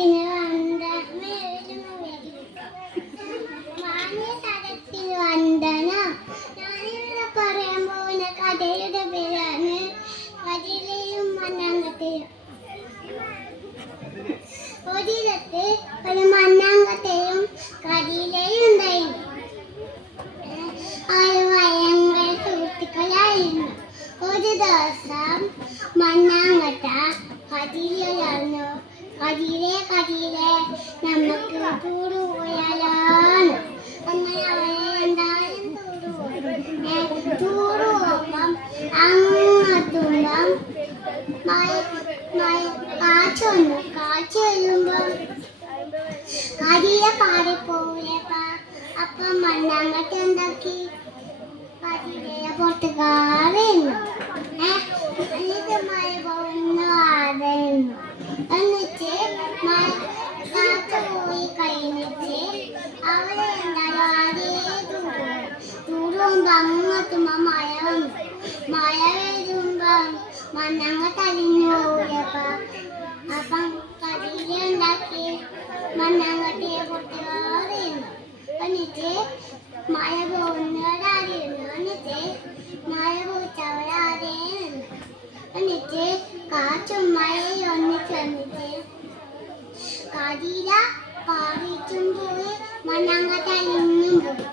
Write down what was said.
തരത്തിന് തരത്തിന് വന്ദനം. ഞാനിവിടെ പറയാൻ പോകുന്ന കഥയുടെ പേരാണ് കതിരയും മണ്ണാങ്കട്ടയും. ഒരിടത്ത് ഒരു മണ്ണാങ്കട്ടയും കതിരയും ഉണ്ടായിരുന്നു. അവർ ഭയങ്കര സുഹൃത്തുക്കളായിരുന്നു. ഒരു ദിവസം മണ്ണാങ്കട്ട കതിരയായിരുന്നു. കതിരെ നമുക്ക് ടൂർ പോയാലാണ്. അങ്ങനെ അവരെ എന്തായാലും ടൂർ പോകുമ്പം അങ്ങെത്തുമ്പം കാറ്റ് വരുമ്പം കതിര പാടിപ്പോയപ്പ അപ്പം മണ്ണാങ്കട്ട എന്താക്കി കതിരയെ പുറത്തുകാരുന്നു. എന്നിട്ട് മഴ പോകുന്നു ആടുന്നു. എന്നിട്ട് കാറ്റ് പോയി കഴിഞ്ഞിട്ട് അവരെ എന്തായാലും ആദ്യേ തൂറുമ്പോ അങ്ങെത്തുമ്പോ മഴ വന്നു. മഴ വരുമ്പം മണ്ണാങ്കട്ട അലിഞ്ഞു പോയപ്പ അപ്പം കതിര ഉണ്ടാക്കി മണ്ണാങ്കട്ടയെ പുറത്തുകാരുന്നു. എന്നിട്ട് മഴ പോകുന്നവരായിരുന്നു. എന്നിട്ട് മഴ പോയിച്ചവരാരേ നിന്നു. എന്നിട്ട് കാറ്റും മഴയും ഒന്നിച്ച് കതിര പാടിച്ചും പോയി മണ്ണാങ്കട്ട അലിഞ്ഞും പോയി.